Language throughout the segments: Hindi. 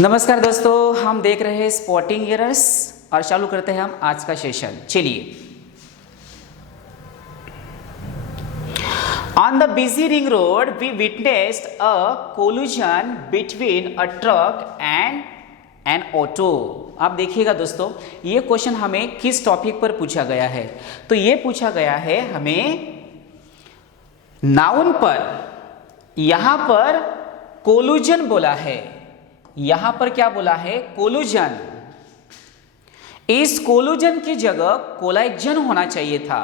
नमस्कार दोस्तों, हम देख रहे हैं स्पॉटिंग एरर्स और चालू करते हैं हम आज का सेशन। चलिए, on the busy ring road we witnessed a collision between a truck and an auto. आप देखिएगा दोस्तों, ये क्वेश्चन हमें किस टॉपिक पर पूछा गया है। तो ये पूछा गया है हमें नाउन पर। यहां पर कोलिजन बोला है, यहां पर क्या बोला है? कोलिजन। इस कोलिजन की जगह कोलाइजन होना चाहिए था।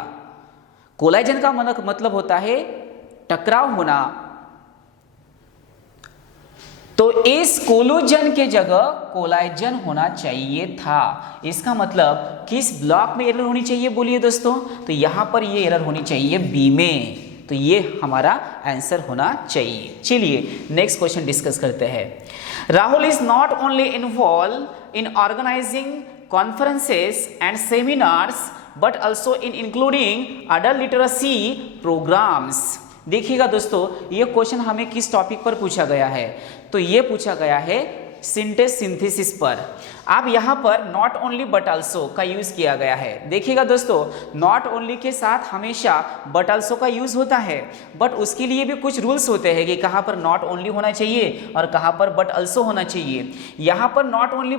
कोलाइजन का मतलब होता है टकराव होना। तो इस कोलिजन के जगह कोलाइजन होना चाहिए था। इसका मतलब किस ब्लॉक में एरर होनी चाहिए बोलिए दोस्तों? तो यहां पर ये एरर होनी चाहिए बी में। तो ये हमारा आंसर होना चाहिए। चलिए नेक्स्ट क्वेश्चन डिस्कस करते हैं। Rahul is not only involve in organizing conferences and seminars but also in including adult literacy programs. देखिएगा दोस्तों, ये क्वेश्चन हमें किस टॉपिक पर पूछा गया है? तो ये पूछा गया है सिंटेक्स सिंथेसिस पर। अब यहाँ पर नॉट ओनली बट ऑल्सो का यूज किया गया है। देखिएगा दोस्तों, नॉट ओनली के साथ हमेशा बट ऑल्सो का यूज होता है, बट उसके लिए भी कुछ रूल्स होते हैं कि कहाँ पर नॉट ओनली होना चाहिए और कहाँ पर बट ऑल्सो होना चाहिए। यहाँ पर नॉट ओनली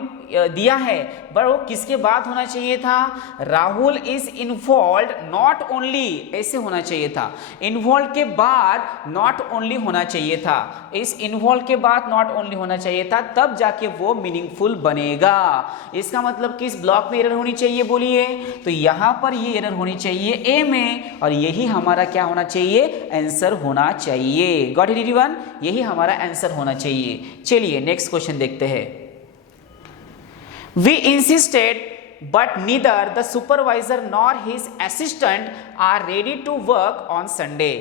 दिया है, बट वो किसके बाद होना चाहिए था? Rahul is involve not only, ऐसे होना चाहिए था। इन्वॉल्व के बाद नॉट ओनली होना चाहिए था। इस इन्वॉल्व के बाद नॉट ओनली होना चाहिए था, तब जाके वो मीनिंगफुल बनेगा। इसका मतलब किस ब्लॉक में एरर होनी चाहिए बोलिए? तो यहां पर ये एरर होनी चाहिए ए में, और यही हमारा क्या होना चाहिए? आंसर होना चाहिए। Got it everyone? यही हमारा आंसर होना चाहिए। चलिए नेक्स्ट क्वेश्चन देखते हैं। We insisted but neither the supervisor nor his assistant are ready to work on Sunday।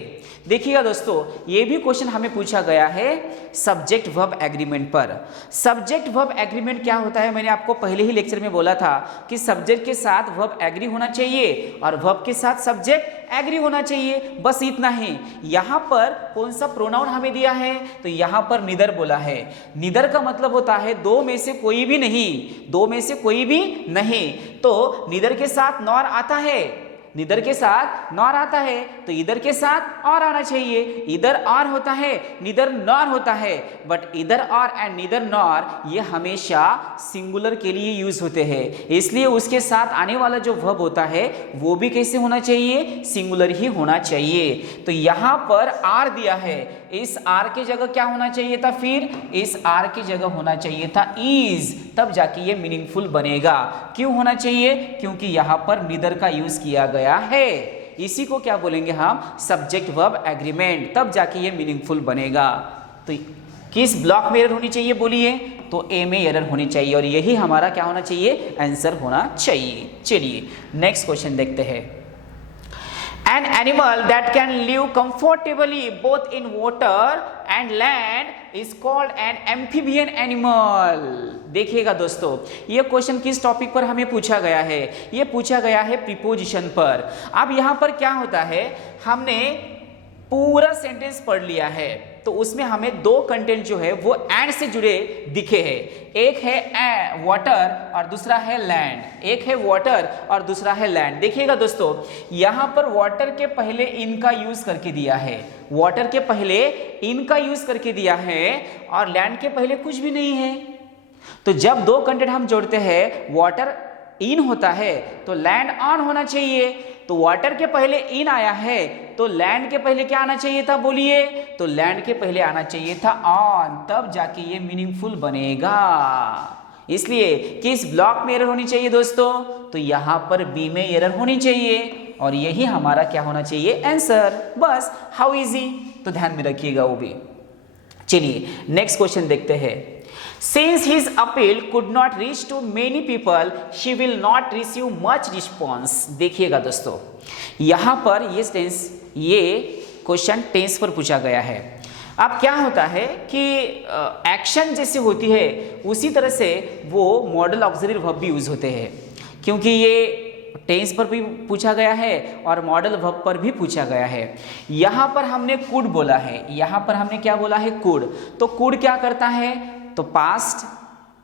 देखिएगा दोस्तों, ये भी क्वेश्चन हमें पूछा गया है सब्जेक्ट वर्ब एग्रीमेंट पर। सब्जेक्ट वर्ब एग्रीमेंट क्या होता है? मैंने आपको पहले ही लेक्चर में बोला था कि सब्जेक्ट के साथ वर्ब एग्री होना चाहिए और वर्ब के साथ सब्जेक्ट एग्री होना चाहिए, बस इतना ही। यहां पर कौन सा प्रोनाउन हमें दिया है? तो यहां पर निदर बोला है। निदर का मतलब होता है दो में से कोई भी नहीं, दो में से कोई भी नहीं। तो निदर के साथ नॉर आता है, निदर के साथ नॉर आता है, तो इधर के साथ और आना चाहिए। इधर और होता है, निदर नॉर होता है, बट इधर और एंड निदर नॉर ये हमेशा सिंगुलर के लिए यूज होते हैं। इसलिए उसके साथ आने वाला जो वर्ब होता है वो भी कैसे होना चाहिए? सिंगुलर ही होना चाहिए। तो यहां पर आर दिया है, इस आर की जगह क्या होना चाहिए था? फिर इस आर की जगह होना चाहिए था इज, तब जाके ये मीनिंगफुल बनेगा। क्यों होना चाहिए? क्योंकि यहां पर निदर का यूज किया गया है। इसी को क्या बोलेंगे हम? सब्जेक्ट वर्ब एग्रीमेंट, तब जाके ये मीनिंगफुल बनेगा। तो किस ब्लॉक में एरर होनी चाहिए बोलिए? तो ए में एरर होनी चाहिए, और यही हमारा क्या होना चाहिए? आंसर होना चाहिए। चलिए नेक्स्ट क्वेश्चन देखते हैं। An animal that can live comfortably both in water and land is called an amphibian animal। देखिएगा दोस्तों, ये क्वेश्चन किस टॉपिक पर हमें पूछा गया है? ये पूछा गया है प्रीपोजिशन पर। अब यहाँ पर क्या होता है, हमने पूरा सेंटेंस पढ़ लिया है, तो उसमें हमें दो कंटेंट जो है वो एंड से जुड़े दिखे हैं। एक है वाटर और दूसरा है लैंड। एक है वाटर और दूसरा है लैंड। देखिएगा दोस्तों, यहां पर वाटर के पहले इन का यूज करके दिया है, वाटर के पहले इन का यूज करके दिया है, और लैंड के पहले कुछ भी नहीं है। तो जब दो कंटेंट हम जोड़ते हैं, वाटर इन होता है तो लैंड ऑन होना चाहिए। तो वाटर के पहले इन आया है, तो लैंड के पहले क्या आना चाहिए था बोलिए? तो लैंड के पहले आना चाहिए था ऑन, तब जाके ये मीनिंगफुल बनेगा। इसलिए किस ब्लॉक में एरर होनी चाहिए दोस्तों? तो यहां पर बी में एरर होनी चाहिए, और यही हमारा क्या होना चाहिए? आंसर। बस, हाउ इजी, तो ध्यान में रखिएगा वो भी। चलिए नेक्स्ट क्वेश्चन देखते हैं। Since his appeal could not reach to many people, she will not receive much response। देखिएगा दोस्तों, यहां पर ये क्वेश्चन टेंस पर पूछा गया है। अब क्या होता है कि एक्शन जैसे होती है उसी तरह से वो मॉडल ऑक्सिलरी वर्ब भी यूज होते हैं, क्योंकि ये टेंस पर भी पूछा गया है और मॉडल वर्ब पर भी पूछा गया है। यहाँ पर हमने कुड बोला है, यहाँ पर हमने क्या बोला है? कुड। तो कुड क्या करता है? तो पास्ट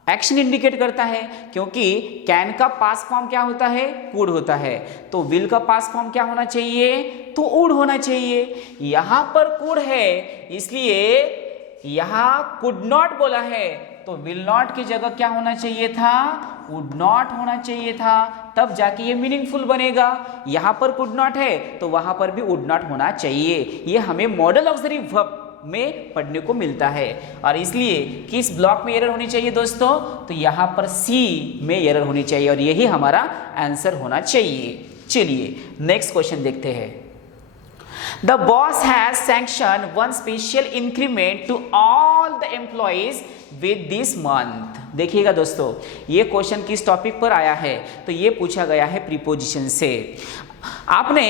एक्शन इंडिकेट करता है, क्योंकि कैन का पास्ट फॉर्म क्या होता है, कुड होता है, तो विल का पास्ट फॉर्म क्या होना चाहिए, तो वुड होना चाहिए। यहां पर कुड है, इसलिए यहां कुड नॉट बोला है, तो विल नॉट की जगह क्या होना चाहिए था, वुड नॉट होना चाहिए था, तब जाके ये मीनिंगफुल बनेगा। यहां पर कुड नॉट है तो वहां पर भी वुड नॉट होना चाहिए। ये हमें मॉडल ऑक्सिलरी वर्ब में पढ़ने को मिलता है, और इसलिए किस ब्लॉक में एरर होनी चाहिए दोस्तों, तो यहां पर सी में एरर होनी चाहिए, और यही हमारा आंसर होना चाहिए। चलिए नेक्स्ट क्वेश्चन देखते हैं। The boss has sanctioned one special increment to all the employees with this month। देखिएगा दोस्तों, ये क्वेश्चन किस टॉपिक पर आया है, तो ये पूछा गया है प्रीपोजिशन से। आपने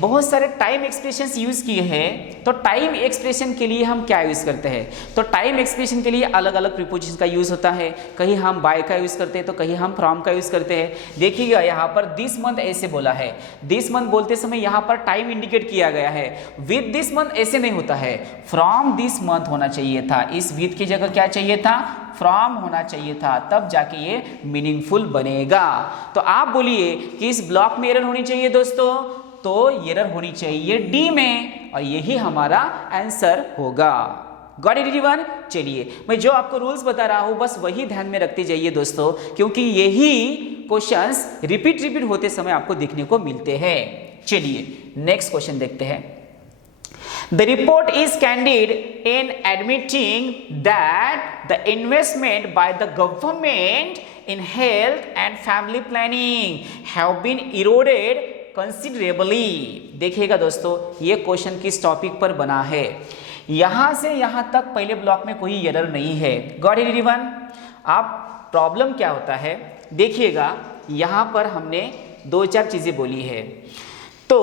बहुत सारे टाइम एक्सप्रेशंस यूज किए हैं, तो टाइम एक्सप्रेशन के लिए हम क्या यूज करते हैं, तो टाइम एक्सप्रेशन के लिए अलग अलग प्रीपोजिशन का यूज होता है। कहीं हम बाय का यूज करते हैं, तो कहीं हम फ्रॉम का यूज करते हैं। देखिएगा यहाँ पर दिस मंथ ऐसे बोला है, दिस मंथ बोलते समय यहाँ पर टाइम इंडिकेट किया गया है। विद दिस मंथ ऐसे नहीं होता है, फ्रॉम दिस मंथ होना चाहिए था। इस विद की जगह क्या चाहिए था, फ्रॉम होना चाहिए था, तब जाके ये मीनिंगफुल बनेगा। तो आप बोलिए कि इस ब्लॉक में एरर होनी चाहिए दोस्तों, तो एरर होनी चाहिए डी में, और यही हमारा आंसर होगा। Got it everyone? चलिए मैं जो आपको रूल्स बता रहा हूं बस वही ध्यान में रखते जाइए दोस्तों, क्योंकि यही क्वेश्चंस रिपीट होते समय आपको देखने को मिलते हैं। चलिए नेक्स्ट क्वेश्चन देखते हैं। The report is candid in admitting that the investment by the government in health and family planning have been eroded considerably। देखिएगा दोस्तों, ये क्वेश्चन किस टॉपिक पर बना है, यहां से यहां तक पहले ब्लॉक में कोई एरर नहीं है। Got it everyone? आप प्रॉब्लम क्या होता है, देखिएगा यहां पर हमने दो चार चीजें बोली है, तो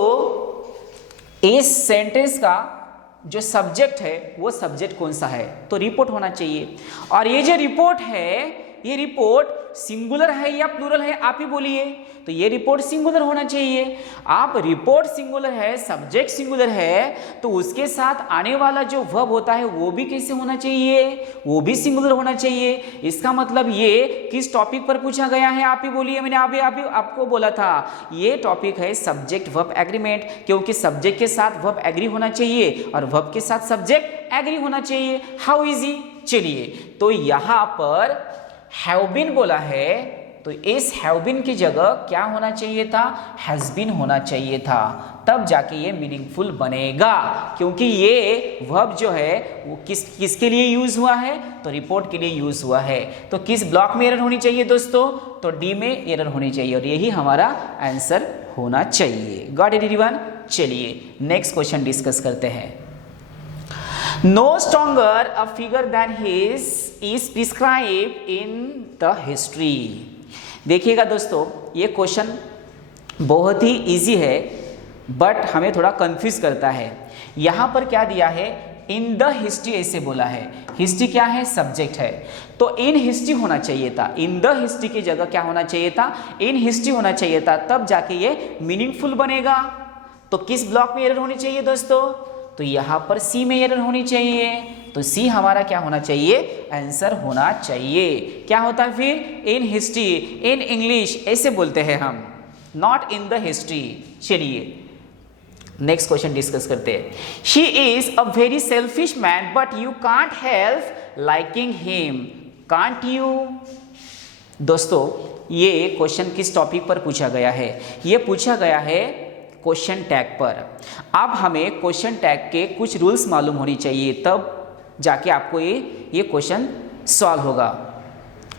इस सेंटेंस का जो सब्जेक्ट है वो सब्जेक्ट कौन सा है, तो रिपोर्ट होना चाहिए। और ये जो रिपोर्ट है, ये रिपोर्ट सिंगुलर है या प्लूरल है, आप ही बोलिए। तो ये रिपोर्ट सिंगुलर होना चाहिए। आप रिपोर्ट सिंगुलर है, सब्जेक्ट सिंगुलर है, तो उसके साथ आने वाला जो वर्ब होता है वो भी कैसे होना चाहिए, वो भी सिंगुलर होना चाहिए। इसका मतलब ये किस टॉपिक पर पूछा गया है, आप ही बोलिए। मैंने अभी आपको बोला था ये टॉपिक है सब्जेक्ट वर्ब एग्रीमेंट, क्योंकि सब्जेक्ट के साथ वर्ब एग्री होना चाहिए और वर्ब के साथ सब्जेक्ट एग्री होना चाहिए। How easy? चलिए, तो यहां पर हैव बीन बोला है, तो इस हैव बीन की जगह क्या होना चाहिए था, हैज बीन होना चाहिए था, तब जाके ये मीनिंगफुल बनेगा। क्योंकि ये वर्ब जो है वो किसके लिए यूज हुआ है, तो रिपोर्ट के लिए यूज हुआ है। तो किस ब्लॉक में एरर होनी चाहिए दोस्तों, तो डी में एरर होनी चाहिए, और यही हमारा आंसर होना चाहिए। Got it everyone? चलिए नेक्स्ट क्वेश्चन डिस्कस करते हैं। No stronger a figure than his is prescribed in the history। देखिएगा दोस्तों, ये क्वेश्चन बहुत ही इजी है, बट हमें थोड़ा कंफ्यूज करता है। यहाँ पर क्या दिया है, इन द हिस्ट्री ऐसे बोला है। हिस्ट्री क्या है, सब्जेक्ट है, तो इन हिस्ट्री होना चाहिए था। इन द हिस्ट्री की जगह क्या होना चाहिए था, इन हिस्ट्री होना चाहिए था, तब जाके ये मीनिंगफुल बनेगा। तो किस ब्लॉक में एरर होनी चाहिए दोस्तों, तो यहां पर सी में एरर होनी चाहिए। तो सी हमारा क्या होना चाहिए, आंसर होना चाहिए। क्या होता है फिर, इन हिस्ट्री, इन इंग्लिश ऐसे बोलते हैं हम, नॉट इन द हिस्ट्री। चलिए नेक्स्ट क्वेश्चन डिस्कस करते हैं। She is a very selfish man but you can't help liking him, can't you? दोस्तों ये क्वेश्चन किस टॉपिक पर पूछा गया है, ये पूछा गया है क्वेश्चन टैग पर। अब हमें क्वेश्चन टैग के कुछ रूल्स मालूम होनी चाहिए, तब जाके आपको ये क्वेश्चन सॉल्व होगा।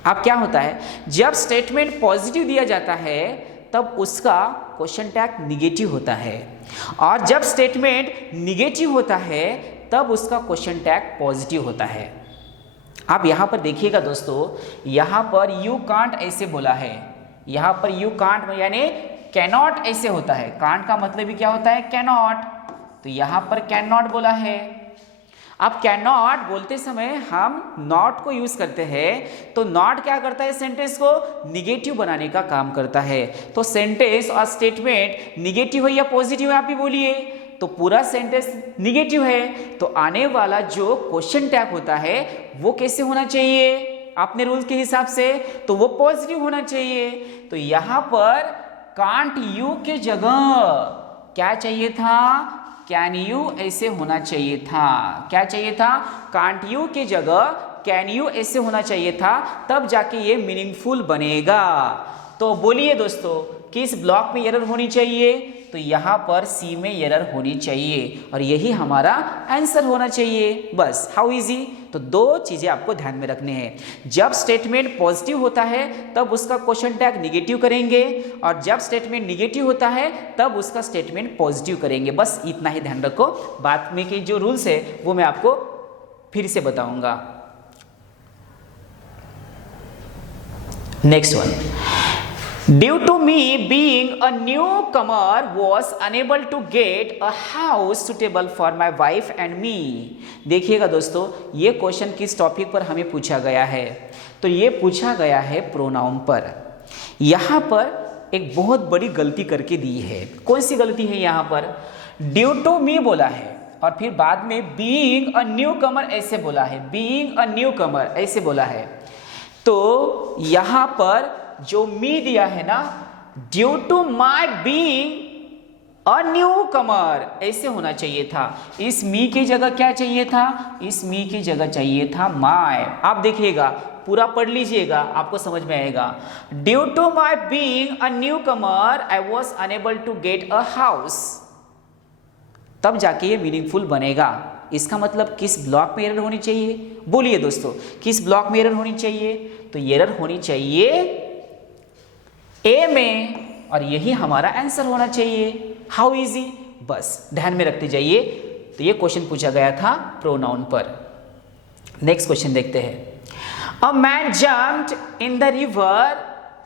अब क्या होता है, जब स्टेटमेंट पॉजिटिव दिया जाता है तब उसका क्वेश्चन टैग निगेटिव होता है, और जब स्टेटमेंट निगेटिव होता है तब उसका क्वेश्चन टैग पॉजिटिव होता है। आप यहाँ पर देखिएगा दोस्तों, यहाँ पर यू कांट ऐसे बोला है, यहाँ पर यू कांट यानी कैनॉट ऐसे होता है। कांट का मतलब भी क्या होता है, कैनॉट, तो यहाँ पर कैन नॉट बोला है। अब कैन नॉट बोलते समय हम नॉट को यूज करते हैं, तो नॉट क्या करता है, सेंटेंस को निगेटिव बनाने का काम करता है। तो सेंटेंस और स्टेटमेंट निगेटिव है या पॉजिटिव है, आप ही बोलिए। तो पूरा सेंटेंस निगेटिव है, तो आने वाला जो क्वेश्चन टैग होता है वो कैसे होना चाहिए, अपने रूल के हिसाब से, तो वो पॉजिटिव होना चाहिए। तो यहां पर कांट यू के जगह क्या चाहिए था, कैन यू ऐसे होना चाहिए था। क्या चाहिए था, कांट यू के जगह कैन यू ऐसे होना चाहिए था, तब जाके ये मीनिंगफुल बनेगा। तो बोलिए दोस्तों, किस ब्लॉक में एरर होनी चाहिए, तो यहाँ पर सी में एरर होनी चाहिए और यही हमारा आंसर होना चाहिए। बस, हाउ इजी। तो दो चीजें आपको ध्यान में रखने हैं। जब स्टेटमेंट पॉजिटिव होता है तब उसका क्वेश्चन टैग निगेटिव करेंगे, और जब स्टेटमेंट निगेटिव होता है तब उसका स्टेटमेंट पॉजिटिव करेंगे। बस इतना ही ध्यान रखो। बाद में के जो रूल्स है वो मैं आपको फिर से बताऊंगा। Next one, Due to me being a newcomer was unable to get a house suitable for my wife and me। देखिएगा दोस्तों, ये क्वेश्चन किस टॉपिक पर हमें पूछा गया है, तो ये पूछा गया है प्रोनाउन पर। यहाँ पर एक बहुत बड़ी गलती करके दी है। कौन सी गलती है यहाँ पर, ड्यू टू मी बोला है और फिर बाद में बीइंग अ न्यूकमर ऐसे बोला है, बीइंग अ न्यूकमर ऐसे बोला है। तो यहाँ पर जो मी दिया है ना, due to my being a newcomer ऐसे होना चाहिए था। इस मी की जगह क्या चाहिए था, इस मी की जगह चाहिए था माई। आप देखिएगा, पूरा पढ़ लीजिएगा, आपको समझ में आएगा। Due to my being a newcomer I was unable to get a house, तब जाके ये मीनिंगफुल बनेगा। इसका मतलब किस ब्लॉक में एरर होनी चाहिए, बोलिए दोस्तों, किस ब्लॉक में एरर होनी चाहिए, तो एरर होनी चाहिए ए में, और यही हमारा आंसर होना चाहिए। हाउ इजी, बस ध्यान में रखते जाइए। तो ये क्वेश्चन पूछा गया था प्रोनाउन पर। नेक्स्ट क्वेश्चन देखते हैं। A man jumped in the river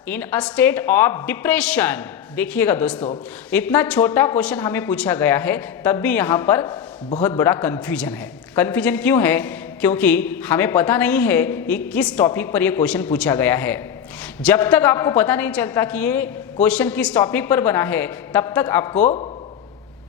in a state of depression. देखिएगा दोस्तों, इतना छोटा क्वेश्चन हमें पूछा गया है, तब भी यहाँ पर बहुत बड़ा कंफ्यूजन है। कंफ्यूजन क्यों है, क्योंकि हमें पता नहीं है कि किस टॉपिक पर यह क्वेश्चन पूछा गया है। जब तक आपको पता नहीं चलता कि ये क्वेश्चन किस टॉपिक पर बना है, तब तक आपको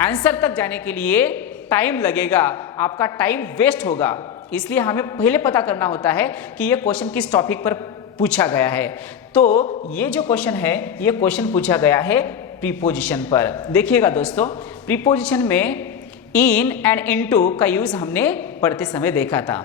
आंसर तक जाने के लिए टाइम लगेगा, आपका टाइम वेस्ट होगा। इसलिए हमें पहले पता करना होता है कि ये क्वेश्चन किस टॉपिक पर पूछा गया है। तो ये जो क्वेश्चन है, ये क्वेश्चन पूछा गया है प्रीपोजिशन पर। देखिएगा दोस्तों, प्रीपोजिशन में इन एंड इनटू का यूज हमने पढ़ते समय देखा था।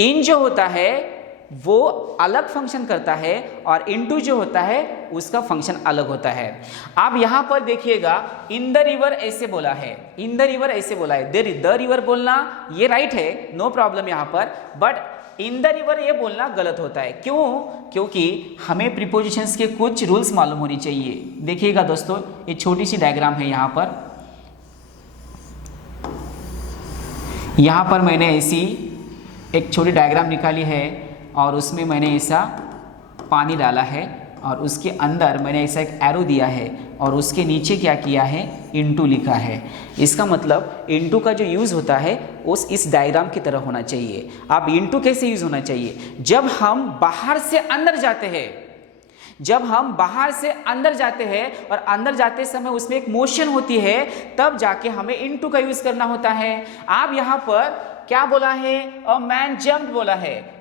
इन जो होता है वो अलग फंक्शन करता है और इनटू जो होता है उसका फंक्शन अलग होता है। आप यहां पर देखिएगा, इन द रिवर ऐसे बोला है, इन द रिवर ऐसे बोला है। द रिवर बोलना ये राइट है, नो प्रॉब्लम यहां पर, बट इन द रिवर ये बोलना गलत होता है। क्यों, क्योंकि हमें प्रीपोजिशंस के कुछ रूल्स मालूम होनी चाहिए। देखिएगा दोस्तों, ये छोटी सी डायग्राम है यहां पर। यहां पर मैंने ऐसी एक छोटी डायग्राम निकाली है और उसमें मैंने ऐसा पानी डाला है और उसके अंदर मैंने ऐसा एक एरो दिया है और उसके नीचे क्या किया है, इनटू लिखा है। इसका मतलब इनटू का जो यूज़ होता है उस इस डायग्राम की तरह होना चाहिए। अब इनटू कैसे यूज़ होना चाहिए, जब हम बाहर से अंदर जाते हैं, जब हम बाहर से अंदर जाते हैं और अंदर जाते समय उसमें एक मोशन होती है, तब जाके हमें इनटू का यूज़ करना होता है। आप यहाँ पर क्या बोला है, अ मैन जंप्ड बोला है।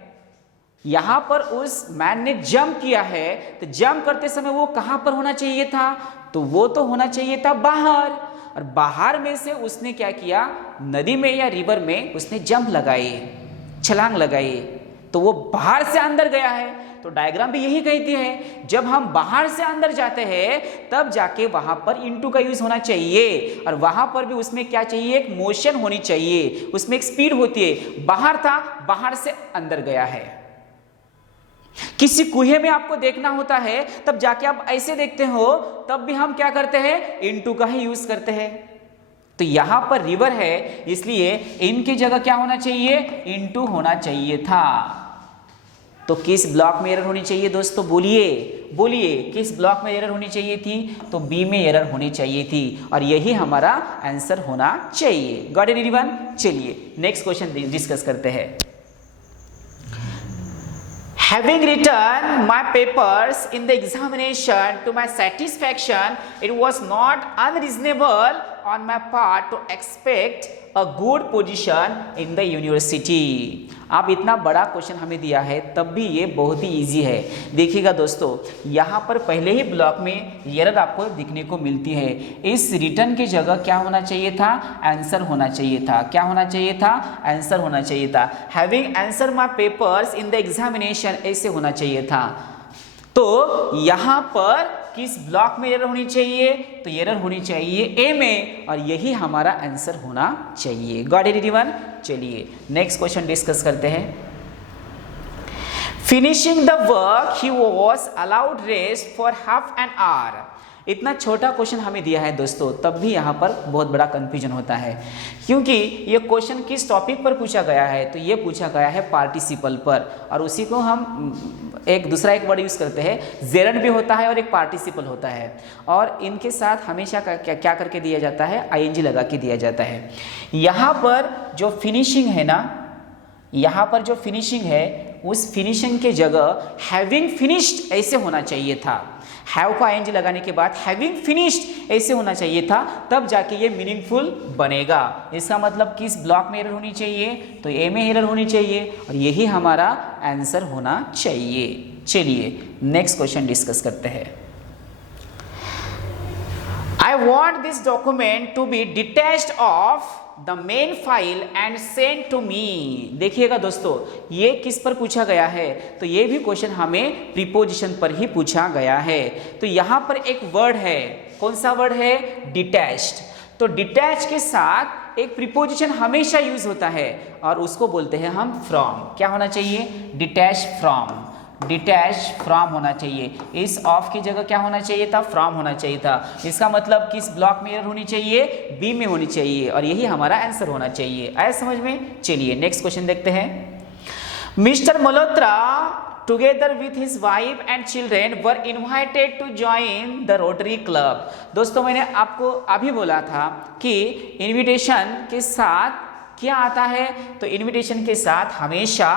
यहां पर उस मैन ने जंप किया है, तो जंप करते समय वो कहां पर होना चाहिए था, तो वो तो होना चाहिए था बाहर। और बाहर में से उसने क्या किया, नदी में या रिवर में उसने जंप लगाई, छलांग लगाई, तो वो बाहर से अंदर गया है। तो डायग्राम भी यही कहती है, जब हम बाहर से अंदर जाते हैं तब जाके वहां पर इनटू का यूज होना चाहिए। और वहां पर भी उसमें क्या चाहिए, एक मोशन होनी चाहिए, उसमें एक स्पीड होती है। बाहर था, बाहर से अंदर गया है। किसी कुएं में आपको देखना होता है, तब जाके आप ऐसे देखते हो, तब भी हम क्या करते हैं, इनटू का ही यूज करते हैं। तो यहां पर रिवर है, इसलिए इनकी जगह क्या होना चाहिए, इनटू होना चाहिए था। तो किस ब्लॉक में एरर होनी चाहिए दोस्तों, बोलिए बोलिए, किस ब्लॉक में एरर होनी चाहिए थी, तो बी में एरर होनी चाहिए थी और यही हमारा आंसर होना चाहिए। Got it everyone. चलिए नेक्स्ट क्वेश्चन डिस्कस करते हैं। Having written my papers in the examination to my satisfaction, it was not unreasonable on my part to expect a good position in the university। आप इतना बड़ा क्वेश्चन हमें दिया है तब भी ये बहुत ही इजी है। देखिएगा दोस्तों, यहाँ पर पहले ही ब्लॉक में एरर आपको दिखने को मिलती है। इस रिटर्न की जगह क्या होना चाहिए था? आंसर होना चाहिए था। क्या होना चाहिए था? आंसर होना चाहिए था। Having answer my papers in the examination, ऐसे होना चाहिए था। तो यहाँ पर किस ब्लॉक में एरर होनी चाहिए? तो एरर होनी चाहिए ए में, और यही हमारा आंसर होना चाहिए। Got it everyone? चलिए नेक्स्ट क्वेश्चन डिस्कस करते हैं। Finishing the work he was allowed rest for half an hour. इतना छोटा क्वेश्चन हमें दिया है दोस्तों, तब भी यहाँ पर बहुत बड़ा कंफ्यूजन होता है, क्योंकि ये क्वेश्चन किस टॉपिक पर पूछा गया है? तो ये पूछा गया है पार्टिसिपल पर, और उसी को हम एक वर्ड यूज़ करते हैं। जेरंड भी होता है और एक पार्टिसिपल होता है, और इनके साथ हमेशा क्या करके दिया जाता है? आईएनजी लगा के दिया जाता है। यहाँ पर जो फिनिशिंग है ना, यहाँ पर जो फिनिशिंग है, उस फिनिशिंग के जगह हैविंग फिनिश्ड ऐसे होना चाहिए था। हैव को आईएनजी लगाने के बाद हैविंग फिनिश्ड ऐसे होना चाहिए था, तब जाके ये मीनिंगफुल बनेगा। इसका मतलब किस ब्लॉक में एरर होनी चाहिए? तो ए में एरर होनी चाहिए, और यही हमारा आंसर होना चाहिए। चलिए नेक्स्ट क्वेश्चन डिस्कस करते हैं। I want this document to be detached of the main file and sent to me। देखिएगा दोस्तों, ये किस पर पूछा गया है? तो ये भी क्वेश्चन हमें प्रीपोजिशन पर ही पूछा गया है। तो यहाँ पर एक वर्ड है, कौन सा वर्ड है? डिटैच्ड। तो डिटैच के साथ एक प्रीपोजिशन हमेशा यूज होता है, और उसको बोलते हैं हम फ्रॉम। क्या होना चाहिए? Detach from. डिटैच फ्रॉम होना चाहिए। इस ऑफ की जगह क्या होना चाहिए था? फ्रॉम होना चाहिए था। इसका मतलब किस ब्लॉक में एरर होनी चाहिए? बी में होनी चाहिए, और यही हमारा आंसर होना चाहिए। आया समझ में? चलिए नेक्स्ट क्वेश्चन देखते हैं। Mister Malhotra together with his wife and children were invited to join the Rotary Club. दोस्तों, मैंने आपको अभी बोला था कि इन्विटेशन के साथ क्या आता है? तो इन्विटेशन के साथ हमेशा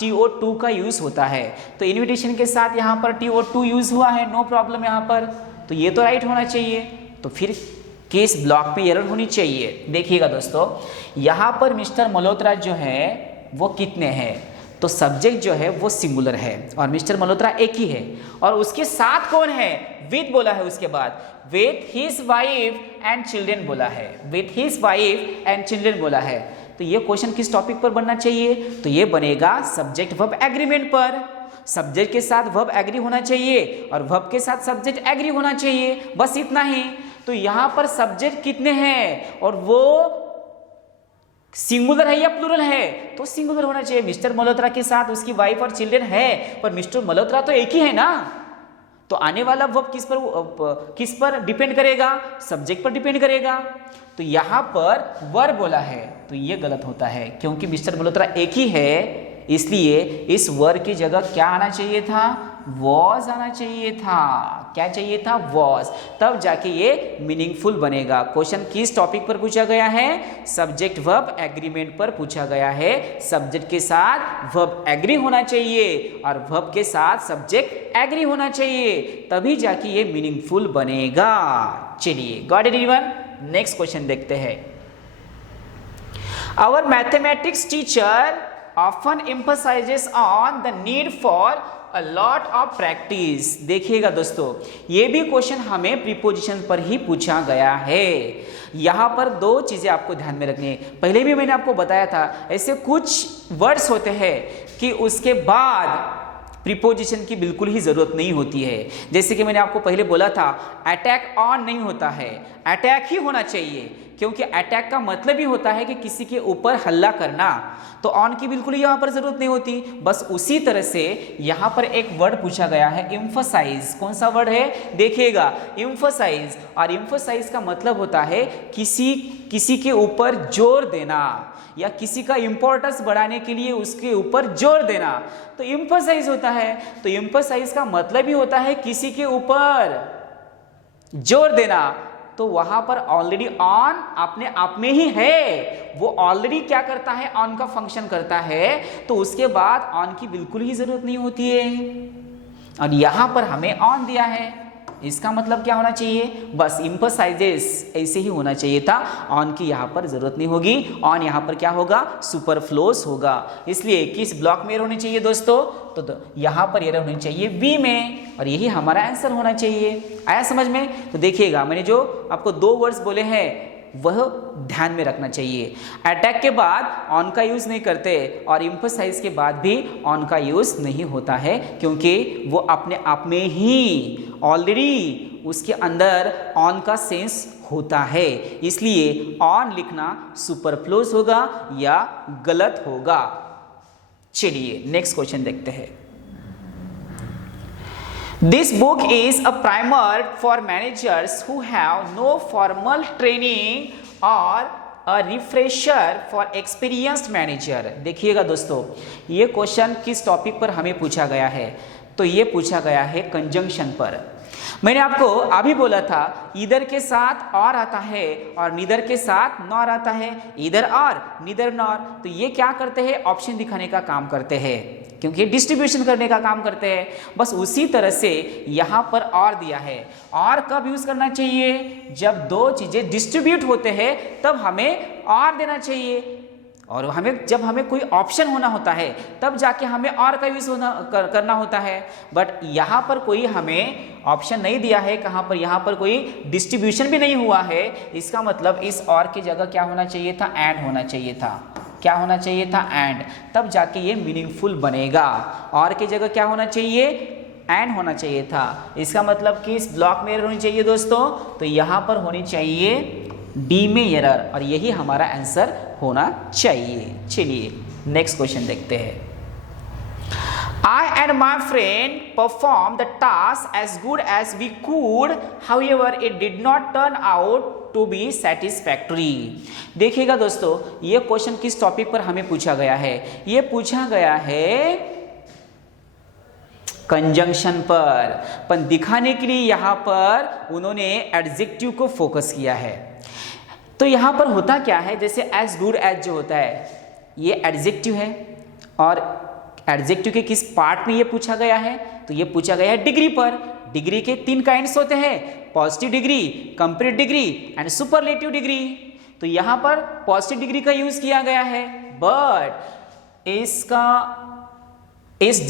TO2 का यूज होता है। तो इन्विटेशन के साथ यहाँ पर TO2 यूज हुआ है, नो प्रॉब्लम यहाँ पर। तो ये तो राइट होना चाहिए। तो फिर किस ब्लॉक में एरर होनी चाहिए? देखिएगा दोस्तों, यहाँ पर मिस्टर मल्होत्रा जो है वो कितने हैं? तो सब्जेक्ट जो है वो सिंगुलर है, और मिस्टर मल्होत्रा एक ही है, और उसके साथ कौन है? विथ बोला है, उसके बाद with his wife and children बोला है। With his wife and children बोला है। तो ये क्वेश्चन किस टॉपिक पर बनना चाहिए? तो ये बनेगा सब्जेक्ट वर्ब एग्रीमेंट पर। सब्जेक्ट के साथ वर्ब एग्री होना चाहिए, और वर्ब के साथ सब्जेक्ट एग्री होना चाहिए, बस इतना ही। तो यहाँ पर सब्जेक्ट कितने हैं, और वो सिंगुलर है या प्लूरल है? तो सिंगुलर होना चाहिए। मिस्टर मल्होत्रा के साथ उसकी वाइफ और चिल्ड्रेन है, पर मिस्टर मल्होत्रा तो एक ही है ना। तो आने वाला वर्ब किस पर डिपेंड करेगा? सब्जेक्ट पर डिपेंड करेगा। तो यहाँ पर वर बोला है, तो ये गलत होता है, क्योंकि मिस्टर मल्होत्रा एक ही है, इसलिए इस वर की जगह क्या आना चाहिए था? वॉज आना चाहिए था। क्या चाहिए था? वॉज। तब जाके ये मीनिंगफुल बनेगा। क्वेश्चन किस टॉपिक पर पूछा गया है? सब्जेक्ट वर्ब एग्रीमेंट पर पूछा गया है। सब्जेक्ट के साथ वर्ब एग्री होना चाहिए, और वर्ब के साथ सब्जेक्ट एग्री होना चाहिए, तभी जाके ये मीनिंगफुल बनेगा। चलिए, got it everyone? Next question देखते हैं। Our mathematics teacher often emphasizes on the need for a lot of practice। देखिएगा दोस्तों, ये भी क्वेश्चन हमें प्रीपोजिशन पर ही पूछा गया है। यहाँ पर दो चीजें आपको ध्यान में रखनी है। पहले भी मैंने आपको बताया था, ऐसे कुछ वर्ड्स होते हैं कि उसके बाद प्रीपोजिशन की बिल्कुल ही जरूरत नहीं होती है। जैसे कि मैंने आपको पहले बोला था, अटैक ऑन नहीं होता है, अटैक ही होना चाहिए, क्योंकि अटैक का मतलब ही होता है कि किसी के ऊपर हमला करना। तो ऑन की बिल्कुल ही यहाँ पर जरूरत नहीं होती। बस उसी तरह से यहाँ पर एक वर्ड पूछा गया है, एम्फसाइज। कौन सा वर्ड है? देखिएगा, एम्फसाइज। और एम्फसाइज का मतलब होता है किसी के ऊपर जोर देना, या किसी का इंपॉर्टेंस बढ़ाने के लिए उसके ऊपर जोर देना, तो एम्फसाइज होता है। तो एम्फसाइज का मतलब ही होता है किसी के ऊपर जोर देना। तो वहां पर ऑलरेडी ऑन अपने आप में ही है, वो ऑलरेडी क्या करता है? ऑन का फंक्शन करता है, तो उसके बाद ऑन की बिल्कुल ही जरूरत नहीं होती है। और यहां पर हमें ऑन दिया है, इसका मतलब क्या होना चाहिए, बस इम्फसाइजेस ऐसे ही होना चाहिए था, ऑन की यहाँ पर जरूरत नहीं होगी, ऑन यहाँ पर क्या होगा, सुपरफ्लोस होगा। इसलिए किस ब्लॉक में एरर होनी चाहिए दोस्तों, तो यहाँ पर एरर होनी चाहिए बी में, और यही हमारा आंसर होना चाहिए। आया समझ में? तो देखिएगा मैंने जो आपको 2 वर्ड्स बोले हैं वह ध्यान में रखना चाहिए। अटैक के बाद ऑन का यूज नहीं करते और इम्फसाइज के बाद भी ऑन का यूज नहीं होता है, क्योंकि वो अपने आप में ही ऑलरेडी उसके अंदर ऑन का सेंस होता है, इसलिए ऑन लिखना सुपरफ्लूस होगा या गलत होगा। चलिए नेक्स्ट क्वेश्चन देखते हैं। This book is a primer for managers who have no formal training or a refresher for experienced manager। देखिएगा दोस्तों, ये क्वेश्चन किस टॉपिक पर हमें पूछा गया है, तो ये पूछा गया है कंजंक्शन पर। मैंने आपको अभी बोला था इधर के साथ और आता है और नीदर के साथ नॉर आता है, इधर और नीदर नॉर, तो ये क्या करते हैं, ऑप्शन दिखाने का काम करते हैं, क्योंकि डिस्ट्रीब्यूशन करने का काम करते हैं। बस उसी तरह से यहाँ पर और दिया है, और कब यूज करना चाहिए, जब 2 चीजें डिस्ट्रीब्यूट होते हैं तब हमें और देना चाहिए, और जब हमें कोई ऑप्शन होना होता है तब जाके हमें और का यूज करना होता है। बट यहाँ पर कोई हमें ऑप्शन नहीं दिया है, कहाँ पर, यहाँ पर कोई डिस्ट्रीब्यूशन भी नहीं हुआ है, इसका मतलब इस और की जगह क्या होना चाहिए था, एंड होना चाहिए था। क्या होना चाहिए था, एंड, तब जाके ये मीनिंगफुल बनेगा। और की जगह क्या होना चाहिए, एंड होना चाहिए था। इसका मतलब कि इस ब्लॉक में एरर होनी चाहिए दोस्तों, तो यहाँ पर होनी चाहिए डी में एरर, और यही हमारा आंसर होना चाहिए। चलिए नेक्स्ट क्वेश्चन देखते हैं। I and my friend performed the task as good as we could, however it did not turn out to be satisfactory। देखिएगा दोस्तों, ये क्वेश्चन किस टॉपिक पर हमें पूछा गया है, ये पूछा गया है कंजंक्शन पर दिखाने के लिए यहाँ पर उन्होंने एडजेक्टिव को फोकस किया है। तो यहाँ पर होता क्या है, जैसे एज गुड एज जो होता है ये एडजेक्टिव है, और एडजेक्टिव के किस पार्ट में ये पूछा गया है, तो ये पूछा गया है डिग्री पर। डिग्री के 3 काइंड्स होते हैं, positive degree, comparative degree and superlative degree. तो यहाँ पर पॉजिटिव डिग्री का यूज किया गया है, बट इसका इस